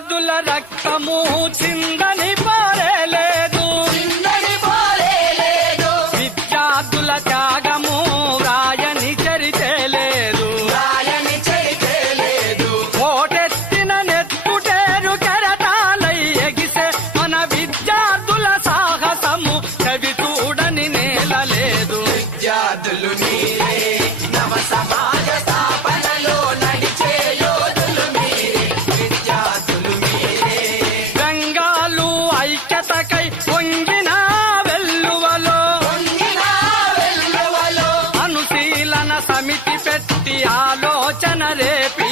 విద్యార్థుల రక్తము చిందని పారేలేదు, విద్యార్థుల త్యాగము రాయని చరితేలేదు, ఓటెత్తిన నెత్తుటేరు కెరటాలై ఎగిసే మన విద్యార్థుల సాహసము కవి చూడని నేలలేదు. విద్యార్థులు మీరే నవ సమాజ స్థాపనలో నడిచే యోధులు మీరే, విద్యార్థులు మీరే. బెంగాలు ఐక్యతకై పొంగిన వెల్లువలో అనుశీలన సమితి పెట్టి ఆలోచన రేపి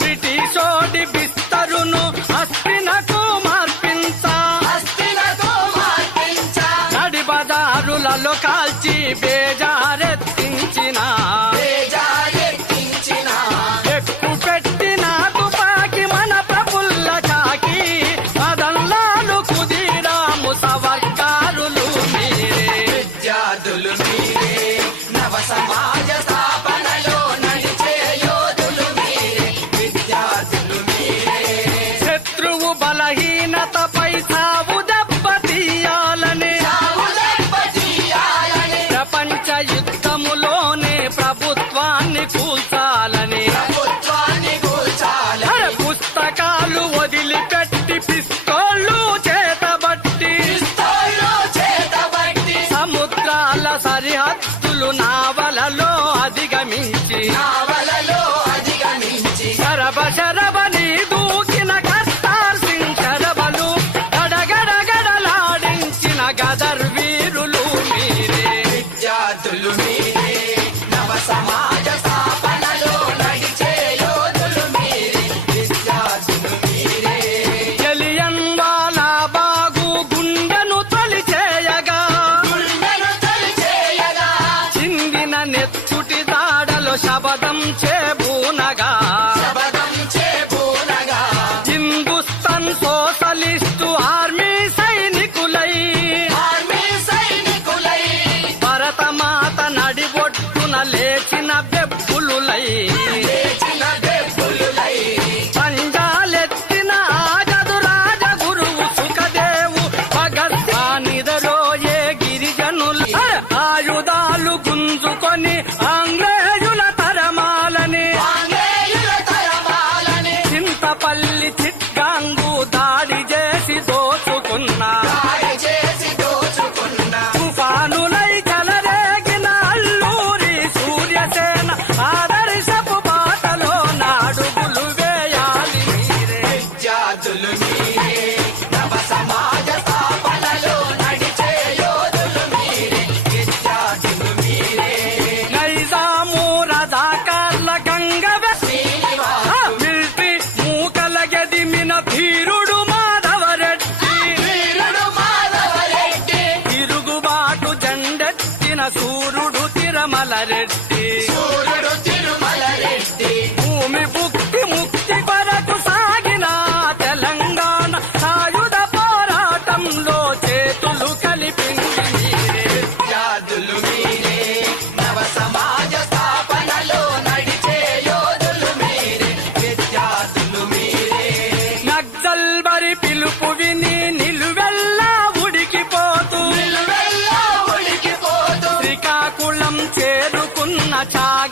బ్రిటిషోడి బిస్తరును అస్థినకు మార్పించ నడి బజారులలో కాల్చి బేజారెత్తించిన ఎక్కు పెట్టిన తుపాకి మన ప్రఫుల్ల చాకి మదన్లాలు కుదిరాము సవర్కారులు మీరే. విద్యార్థులు మీరే నవ సమాజ స్థాపనలో నడిచే యోధులు మీరే, విద్యార్థులు మీరే. శత్రువు బలహీనతపై సావు దెబ్బతీయాలని ప్రపంచ యుద్ధములోనే ప్రభుత్వాన్ని కూల్చాలని పుస్తకాలు వదిలిపెట్టి పిస్తోళ్ళు చేతబట్టి సముద్రాల సరిహద్దులు నావలలో అధిగమించి శరబని దూకిన కర్తార్ సింగ్ శరబలు గడగడగడలాడించిన గదర్ వీరులు మీరే. విద్యార్థులు మీరే నవ సమాజ స్థాపనలో నడిచే యోధులు మీరే, విద్యార్థులు మీరే. జలియన్ వాలా బాగు గుండెను తొలిచేయగా చిందిన నెత్తుటి దాడలో శబదం చేబూనగా హిందుస్థాన్ సోషలిస్టు ఆర్మీ సైనికులై భరతమాత నడిబొట్టున లేచిన బెబ్బులులై పంజాలెత్తిన ఆగదు రాజగురువు సుఖదేవు భగత్వానిదరోయే గిరిజనులు ఆయుధాలు గుంజుకొని ఆంగ్లేయుల తరమాలని చింతపల్లి చిట్గాంగు దాడి చేసి దోచుకున్న తుఫానులై చెలరేగిన అల్లూరి సూర్యసేన ఆదర్శపు బాటలో నాడుగులు వేయాలి మీరే. విద్యార్థులు మీరే నవ సమాజ స్థాపనలో నడిచే యోధులు మీరే, విద్యార్థులు మీరే. నైజాము రజాకార్ల గంగ మిల్ట్రీ మూకల గదిమిన ధీరుడు మాధవరెడ్డి తిరుగుబాటు జెండెత్తిన సూర్యుడు తిరుమల రెడ్డి భూమి భుక్తి ముక్తి కొరకు సాగిన తెలంగాణ సాయుధ పోరాటంలో చేతులు కలిపింది మీరే. విద్యార్థులు మీరే నవ సమాజ స్థాపనలో నడిచే యోధులు మీరే, విద్యార్థులు మీరే. నక్సల్బరి పిలుపు విని నిలువెల్లా ఉడికిపోతూ శ్రీకాకుళం చేరుకున్న చాగ